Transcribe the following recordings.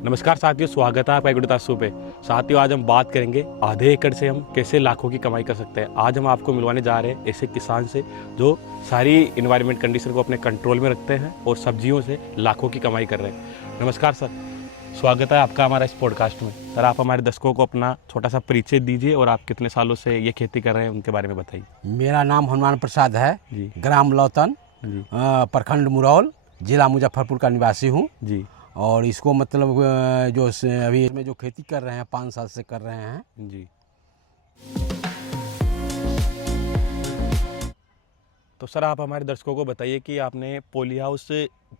नमस्कार साथियों, स्वागत है आपका एग्रीकल्चर शो पे। साथियों, आज हम बात करेंगे आधे एकड़ से हम कैसे लाखों की कमाई कर सकते हैं। आज हम आपको मिलवाने जा रहे हैं ऐसे किसान से जो सारी इन्वायरमेंट कंडीशन को अपने कंट्रोल में रखते हैं और सब्जियों से लाखों की कमाई कर रहे हैं। नमस्कार सर, स्वागत है आपका हमारा इस पॉडकास्ट में। सर, आप हमारे दर्शकों को अपना छोटा सा परिचय दीजिए और आप कितने सालों से ये खेती कर रहे हैं उनके बारे में बताइए। मेरा नाम हनुमान प्रसाद है जी ग्राम लौतन, जी प्रखंड मुरौल, जिला मुजफ्फरपुर का निवासी हूँ। जी और इसको मतलब अभी इसमें जो खेती कर रहे हैं 5 साल से कर रहे हैं। जी। तो सर, आप हमारे दर्शकों को बताइए कि आपने पॉली हाउस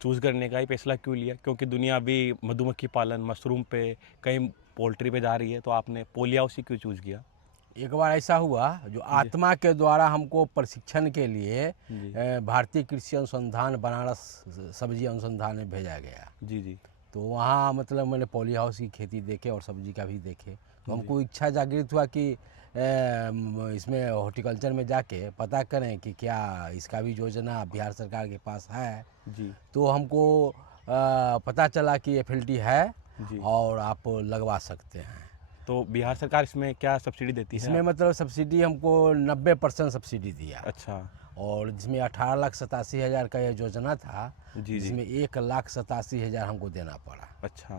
चूज़ करने का ही फैसला क्यों लिया, क्योंकि दुनिया अभी मधुमक्खी पालन, मशरूम पे, कहीं पोल्ट्री पे जा रही है, तो आपने पॉली हाउस ही क्यों चूज़ किया? एक बार ऐसा हुआ जो आत्मा के द्वारा हमको प्रशिक्षण के लिए जी भारतीय कृषि अनुसंधान बनारस सब्जी अनुसंधान में भेजा गया। जी जी तो वहाँ मतलब मैंने पॉली हाउस की खेती देखे और सब्जी का भी देखे, तो हमको इच्छा जागृत हुआ कि इसमें हॉर्टिकल्चर में जाके पता करें कि क्या इसका भी योजना बिहार सरकार के पास है। जी तो हमको पता चला कि FLT है जी। और आप लगवा सकते हैं। तो बिहार सरकार इसमें क्या सब्सिडी देती है? इसमें मतलब सब्सिडी हमको 90% सब्सिडी दिया। अच्छा। और जिसमें 18,87,000 का ये योजना था, जी जी। जिसमें 1,87,000 हमको देना पड़ा। अच्छा,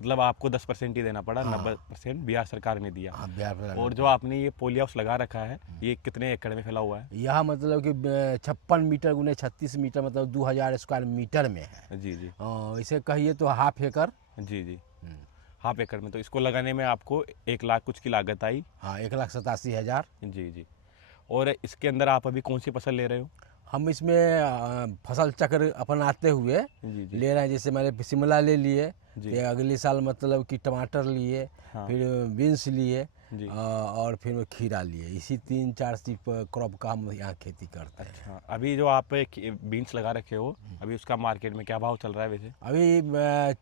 मतलब आपको 10% ही देना पड़ा, हाँ। 90% बिहार सरकार ने दिया। हाँ, बिहार सरकार और ने। जो आपने ये पॉली हाउस लगा रखा है, ये कितने एकड़ में फैला हुआ है? यह मतलब कि 56 मीटर गुने 36 मीटर मतलब 2,000 स्क्वायर मीटर में है। जी जी इसे कहिए तो हाफ एकड़। जी जी। हाफ एकड़ में, तो इसको लगाने में आपको 1 लाख कुछ की लागत आई। हाँ, 1,87,000। जी जी। और इसके अंदर आप अभी कौन सी फसल ले रहे हो? हम इसमें फसल चक्र अपनाते हुए जी जी ले रहे हैं। जैसे मैंने शिमला ले लिए, जी। फिर अगले साल मतलब कि टमाटर लिए, हाँ। फिर बीन्स लिए, जी। और फिर खीरा लिए। इसी 3-4 क्रॉप का हम यहाँ खेती करते हैं। अच्छा, अभी जो आप बीन्स लगा रखे हो, अभी उसका मार्केट में क्या भाव चल रहा है वैसे? अभी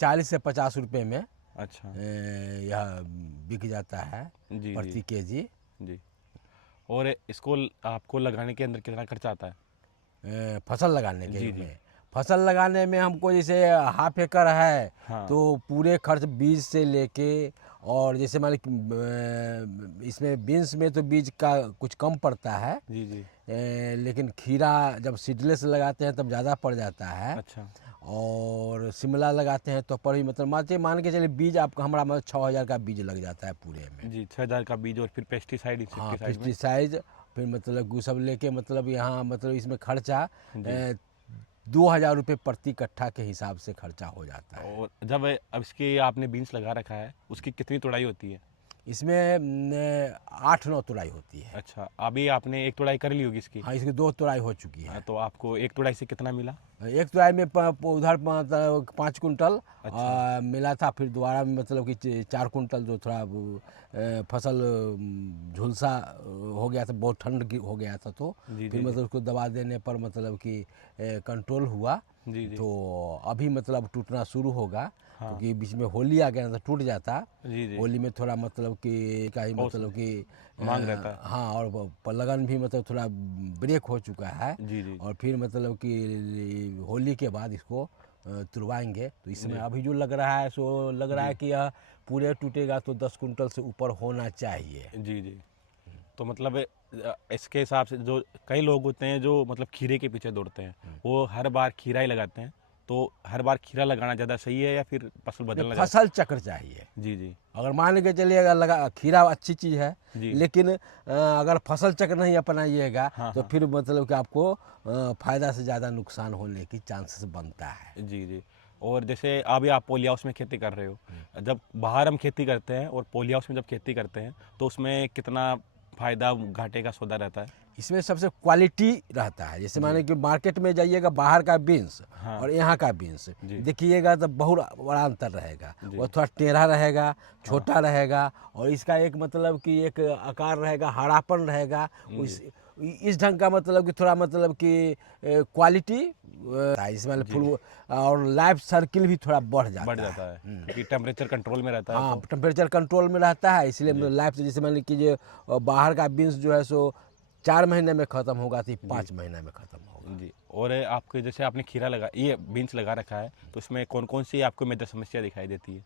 40 से 50 रुपये में अच्छा। यह बिक जाता है जी प्रति जी केजी। जी। और इसको आपको लगाने के अंदर कितना खर्चा आता है? फसल लगाने के जी जी। में फसल लगाने में हमको जैसे हाफ एकड़ है, हाँ। तो पूरे खर्च बीज से लेके, और जैसे मान इसमें बीन्स में तो बीज का कुछ कम पड़ता है। जी जी। लेकिन खीरा जब सीडलेस लगाते हैं तब ज़्यादा पड़ जाता है। अच्छा। और शिमला लगाते हैं तो पर ही मतलब मान के चलिए बीज आपका हमारा मतलब 6,000 का बीज लग जाता है पूरे में। जी, 6,000 का बीज और फिर पेस्टिसाइड हाँ, इंसेक्टिसाइड में। पेस्टिसाइड, फिर मतलब वो सब लेके मतलब यहाँ मतलब इसमें खर्चा जी। 2,000 रुपये प्रति कट्ठा के हिसाब से खर्चा हो जाता है। और जब अब इसकी आपने बीन्स लगा रखा है, उसकी कितनी तुड़ाई होती है? इसमें 8-9 तुड़ाई होती है। अच्छा, अभी आपने एक तुड़ाई कर ली होगी इसकी। हाँ, इसकी 2 तुड़ाई हो चुकी है। तो आपको एक तुड़ाई से कितना मिला? एक तुड़ाई में उधर 5 कुंटल अच्छा। मिला था। फिर दोबारा में मतलब कि 4 कुंटल जो थोड़ा फसल झुलसा हो गया था, बहुत ठंड हो गया था, तो जी फिर जी मतलब उसको दबा देने पर मतलब कि कंट्रोल हुआ। जी जी। तो अभी मतलब टूटना शुरू होगा, हाँ। क्योंकि बीच में होली आ गया तो टूट जाता। जी जी। होली में थोड़ा मतलब कि का ही बहुत मतलब कि मांग रहता है। हाँ, और लगन भी मतलब थोड़ा ब्रेक हो चुका है। जी जी और फिर मतलब कि होली के बाद इसको तुड़वाएंगे। तो इसमें अभी जो लग रहा है सो लग रहा है कि यह पूरे टूटेगा तो 10 कुंटल से ऊपर होना चाहिए। जी जी। तो मतलब इसके हिसाब से जो कई लोग होते हैं जो मतलब खीरे के पीछे दौड़ते हैं, वो हर बार खीरा ही लगाते हैं। तो हर बार खीरा लगाना ज़्यादा सही है या फिर फसल बदलना ज़्यादा? फसल चक्र चाहिए। जी जी अगर मान के चलिए अगर लगा खीरा अच्छी चीज़ है, जी। लेकिन अगर फसल चक्र नहीं अपनाइएगा हाँ तो हाँ। फिर मतलब कि आपको फ़ायदा से ज़्यादा नुकसान होने की चांसेस बनता है। जी जी। और जैसे अभी आप पॉली हाउस में खेती कर रहे हो, जब बाहर हम खेती करते हैं और पॉली हाउस में जब खेती करते हैं, तो उसमें कितना फ़ायदा घाटे का सौदा रहता है? इसमें सबसे क्वालिटी रहता है। जैसे जी। माने कि मार्केट में जाइएगा, बाहर का बीन्स हाँ। और यहाँ का बीन्स जी देखिएगा तो बहुत बड़ा अंतर रहेगा। जी। वो थोड़ा टेढ़ा रहेगा, छोटा रहेगा, और इसका एक मतलब कि एक आकार रहेगा, हरापन रहेगा। इस ढंग का मतलब कि थोड़ा मतलब कि क्वालिटी इसमें जी। फुल, और लाइफ सर्किल भी थोड़ा बढ़ बढ़ जाता जाता है। है क्योंकि टेम्परेचर कंट्रोल में रहता है हाँ, तो। टेम्परेचर कंट्रोल में रहता है, इसलिए जी लाइफ जैसे मान लीजिए बाहर का बीन्स जो है सो 4 महीने में ख़त्म होगा, तो 5 महीने में ख़त्म होगा। जी। और आपके जैसे आपने खीरा लगा, ये बीन्स लगा रखा है, तो इसमें कौन कौन सी आपको मेजर समस्या दिखाई देती है?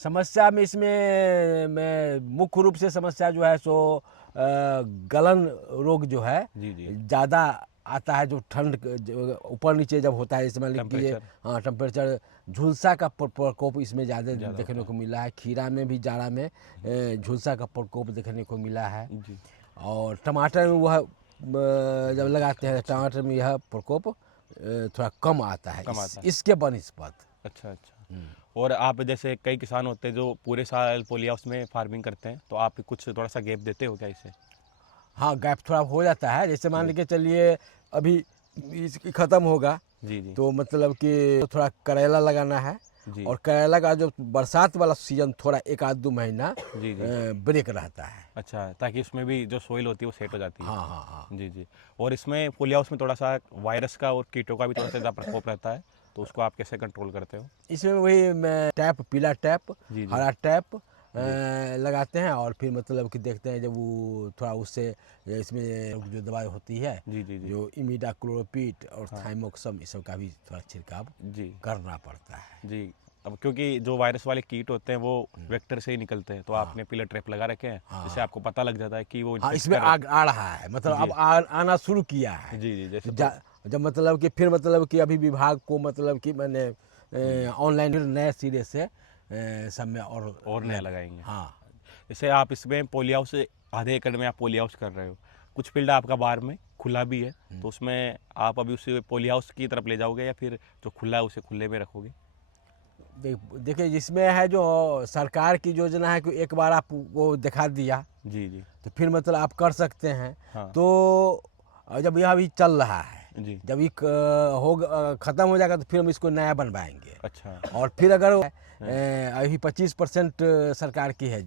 समस्या में इसमें मैं मुख्य रूप से समस्या जो है सो गलन रोग जो है जी जी ज़्यादा आता है, जो ठंड ऊपर नीचे जब होता है, इसमें मान लीजिए टेम्परेचर हाँ टेम्परेचर, झुलसा का प्रकोप इसमें ज़्यादा ज़्यादा देखने होता को मिला है। खीरा में भी जाड़ा में झुलसा का प्रकोप देखने को मिला है। है जी और टमाटर में वह जब लगाते हैं टमाटर में यह प्रकोप थोड़ा कम आता है, कम आता है। इसके बनस्पत। अच्छा अच्छा। और आप जैसे कई किसान होते हैं जो पूरे साल पोली हाउस में फार्मिंग करते हैं, तो आप कुछ थोड़ा सा गैप देते हो क्या इसे? हाँ गैप थोड़ा हो जाता है, जैसे मान जी। के चलिए अभी इसकी ख़त्म होगा जी जी तो मतलब कि थोड़ा करेला लगाना है। जी और करेला का जो बरसात वाला सीजन थोड़ा एक आध दो महीना जी जी ब्रेक रहता है। अच्छा, ताकि उसमें भी जो सोइल होती है वो सेट हो जाती है। हाँ हाँ हाँ। जी जी। और इसमें पोली हाउस में थोड़ा सा वायरस का और कीटों का भी थोड़ा सा ज़्यादा प्रकोप रहता है, तो उसको आप कैसे कंट्रोल करते हो? इसमें वही मैं टैप, पीला टैप, जी जी हरा टैप लगाते हैं। और फिर मतलब कि देखते हैं जब वो थोड़ा उससे इसमें जो दवाई होती है, जी जी जी जो इमिडाक्लोपिड और हाँ। थाइमोक्सम, इस सब का भी थोड़ा छिड़काव जी करना पड़ता है। जी। अब क्योंकि जो वायरस वाले कीट होते हैं वो वेक्टर से ही निकलते हैं, तो आपने पीला ट्रैप लगा रखे हैं, जिससे आपको पता लग जाता है कि वो हाँ इन्फेक्ट इसमें कर रहे आ रहा है, मतलब जी अब आना शुरू किया है। जी जी जैसे तो जब मतलब कि फिर मतलब कि अभी विभाग को मतलब कि मैंने ऑनलाइन नए सिरे से सब में और नया लगाएंगे। हाँ। जैसे आप इसमें पोली हाउस आधे एकड़ में आप पोली हाउस कर रहे हो, कुछ फील्ड आपका बाहर में खुला भी है, तो उसमें आप अभी उसे पोली हाउस की तरफ ले जाओगे या फिर जो खुला है उसे खुले में रखोगे? देखिए जिसमें है जो सरकार की योजना है कि एक बार आप वो दिखा दिया जी जी तो फिर मतलब आप कर सकते हैं। हाँ तो जब यह अभी चल रहा है, जी जब ये ख़त्म हो जाएगा तो फिर हम इसको नया बनवाएंगे। अच्छा और फिर अगर अभी 25% सरकार की है,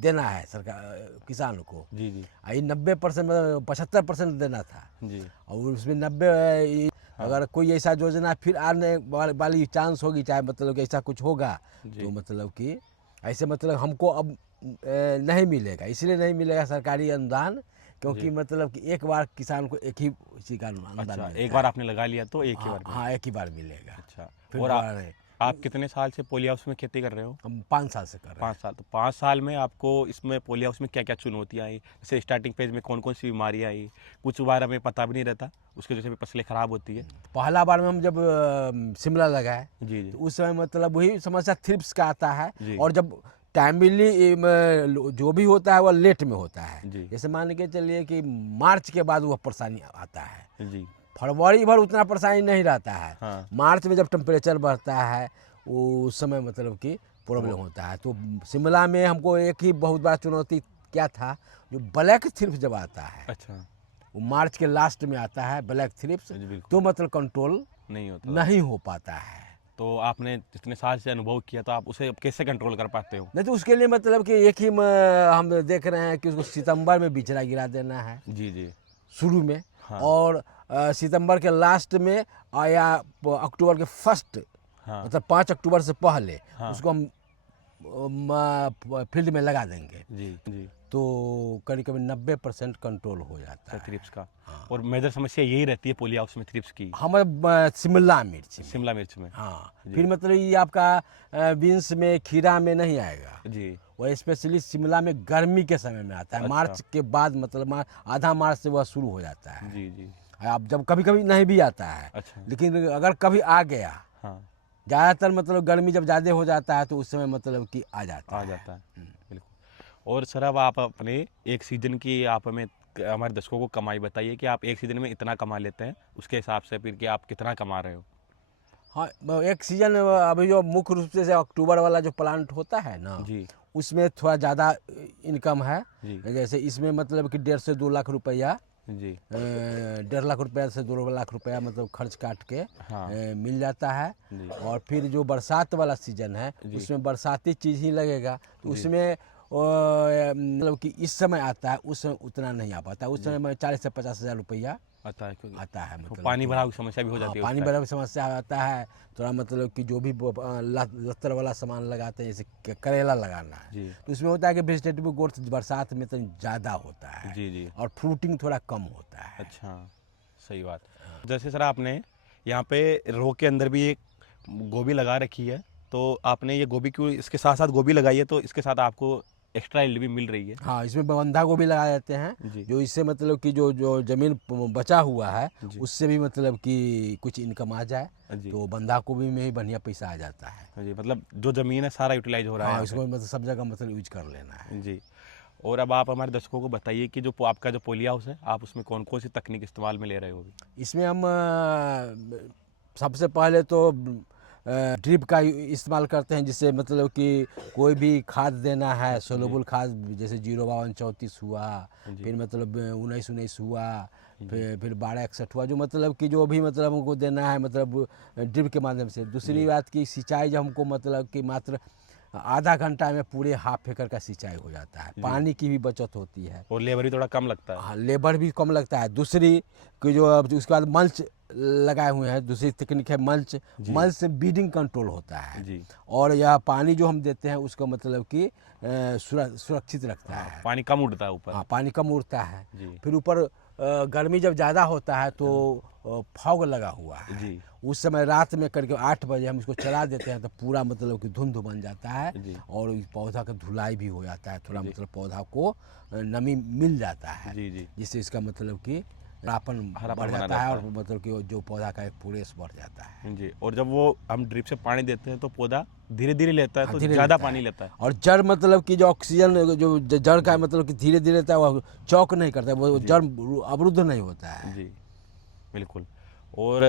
देना है सरकार किसान को। जी जी ये 90% मतलब 75% देना था। जी और उसमें 90 हाँ अगर कोई ऐसा योजना फिर आने वाली चांस होगी, चाहे मतलब कि ऐसा कुछ होगा जी तो मतलब कि ऐसे मतलब हमको अब नहीं मिलेगा। इसलिए नहीं मिलेगा सरकारी अनुदान क्योंकि जी मतलब कि एक बार किसान को एक ही उसी का अनुदान अच्छा, मिलता एक बार है। आपने लगा लिया तो एक ही हाँ बार में? हाँ, एक ही बार मिलेगा। अच्छा। फिर और दोबारा नहीं। आप कितने साल से पोली हाउस में खेती कर रहे हो? हम 5 साल से कर रहे 5 साल। तो 5 साल में आपको इसमें पोली हाउस में क्या क्या चुनौतियाँ आई? जैसे स्टार्टिंग फेज में कौन कौन सी बीमारियाँ आई? कुछ बार हमें पता भी नहीं रहता, उसकी वजह से भी फसलें खराब होती है। हैं। पहला बार में हम जब शिमला लगाए जी जी तो उस समय मतलब वही समस्या थ्रिप्स का आता है। जी और जब टाइमली जो भी होता है वह लेट में होता है। जी जैसे मान के चलिए कि मार्च के बाद वह परेशानी आता है। जी फरवरी भर उतना परेशानी नहीं रहता है। हाँ मार्च में जब टेम्परेचर बढ़ता है उस समय मतलब कि प्रॉब्लम होता है। तो शिमला में हमको एक ही बहुत बड़ा चुनौती क्या था, जो ब्लैक थ्रिप्स जब आता है, अच्छा वो मार्च के लास्ट में आता है ब्लैक थ्रिप्स, जी बिल्कुल तो मतलब कंट्रोल नहीं होता था। नहीं हो पाता है। तो आपने जितने साल से अनुभव किया तो आप उसे कैसे कंट्रोल कर पाते हो? नहीं तो उसके लिए मतलब कि एक ही हम देख रहे हैं कि उसको सितंबर में बिचड़ा गिरा देना है जी जी शुरू में। हाँ और सितंबर के लास्ट में या अक्टूबर के फर्स्ट, हाँ मतलब 5 अक्टूबर से पहले हाँ उसको हम फील्ड में लगा देंगे जी जी तो करीब करीब 90% कंट्रोल हो जाता है। थ्रिप्स का। और मेजर समस्या यही रहती है पोली हाउस में, थ्रिप्स की, हमारे शिमला मिर्च में। शिमला मिर्च में। हाँ जी। फिर मतलब ये आपका बीन्स में, खीरा में नहीं आएगा। जी वह स्पेशली शिमला में गर्मी के समय में आता है। अच्छा। मार्च के बाद मतलब आधा मार्च से वह शुरू हो जाता है। जी जी अब जब कभी कभी नहीं भी आता है, अच्छा लेकिन अगर कभी आ गया, हाँ ज़्यादातर मतलब गर्मी जब ज़्यादा हो जाता है तो उस समय मतलब कि आ जाता आ है। जाता है बिल्कुल। और सर अब आप अपने एक सीजन की आप हमें हमारे दर्शकों को कमाई बताइए कि आप एक सीजन में इतना कमा लेते हैं, उसके हिसाब से फिर कि आप कितना कमा रहे हो? हाँ एक सीजन अभी जो मुख्य रूप से अक्टूबर वाला जो प्लांट होता है ना, जी उसमें थोड़ा ज़्यादा इनकम है। जी जैसे इसमें मतलब कि 1.5 से 2 लाख रुपया, जी 1.5 लाख रुपया से 2 लाख रुपया मतलब खर्च काट के हाँ मिल जाता है। जी और फिर जो बरसात वाला सीजन है जी उसमें बरसाती चीज़ ही लगेगा, तो जी। उसमें मतलब कि इस समय आता है, उस समय उतना नहीं आ पाता। उस समय में 40 से 50 हज़ार रुपया आता है क्योंकि आता है। तो मतलब पानी कि भराव की समस्या भी हो हाँ जाती है उस पानी टाइम। भरा की समस्या आता है। थोड़ा मतलब कि जो भी लत्तर वाला सामान लगाते हैं, जैसे करेला लगाना है, जी तो उसमें होता है कि वेजिटेटिव ग्रोथ बरसात में तो ज़्यादा होता है जी जी और फ्रूटिंग थोड़ा कम होता है। अच्छा सही बात। जैसे सर आपने यहाँ पे रो के अंदर भी एक गोभी लगा रखी है, तो आपने ये गोभी क्यों, इसके साथ साथ गोभी लगाई है तो इसके साथ आपको एक्स्ट्रा यील्ड भी मिल रही है। हाँ, इसमें बंधा गोभी लगा देते हैं, जी जो इससे मतलब कि जो जो ज़मीन बचा हुआ है जी उससे भी मतलब कि कुछ इनकम आ जाए, जी तो बंधा गोभी में ही बढ़िया पैसा आ जाता है। जी, मतलब जो ज़मीन है सारा यूटिलाइज हो रहा है हाँ, यहाँ इसको मतलब सब जगह मतलब यूज कर लेना है। पे। जी। और अब आप हमारे दर्शकों को बताइए कि जो आपका जो पॉली हाउस है, आप उसमें कौन कौन सी तकनीक इस्तेमाल में ले रहे हो अभी? इसमें हम सबसे पहले तो ड्रिप का इस्तेमाल करते हैं, जिससे मतलब कि कोई भी खाद देना है, सोलबल खाद जैसे 05234 हुआ, जी। फिर मतलब 1919 हुआ, फिर 1261 हुआ, जो मतलब कि जो भी मतलब हमको देना है मतलब ड्रिप के माध्यम से। दूसरी बात की सिंचाई, जो हमको मतलब कि मात्र आधा घंटा में पूरे हाफ एकड़ का सिंचाई हो जाता है, पानी की भी बचत होती है और लेबर भी थोड़ा कम लगता है। हाँ, लेबर भी कम लगता है। दूसरी कि जो अब उसके बाद मल्च लगाए हुए हैं, दूसरी तकनीक है मल्च। मल्च से बीडिंग कंट्रोल होता है, जी। और यह पानी जो हम देते हैं उसको मतलब कि सुरक्षित रखता हाँ, है। पानी कम उड़ता है ऊपर। हाँ, पानी कम उड़ता है। जी फिर ऊपर गर्मी जब ज़्यादा होता है तो फॉग लगा हुआ है, जी उस समय रात में करके 8 बजे हम इसको चला देते हैं तो पूरा मतलब कि धुंध बन जाता है, जी और इस पौधा का धुलाई भी हो जाता है, थोड़ा जी मतलब पौधा को नमी मिल जाता है, जी जी जिससे इसका मतलब कि हरापन हरापन बढ़ बना जाता है, रहता और है। मतलब कि जो पौधा का एक प्रोग्रेस बढ़ जाता है। जी। और जब वो हम ड्रिप से पानी देते हैं तो पौधा धीरे धीरे लेता है, हाँ, तो धीरे ज़्यादा लेता पानी है, लेता है। और जड़ मतलब कि जो ऑक्सीजन जो जड़ का मतलब कि धीरे धीरे रहता है, वो चौक नहीं करता है, वो जी जड़ अवरुद्ध नहीं होता है। जी बिल्कुल। और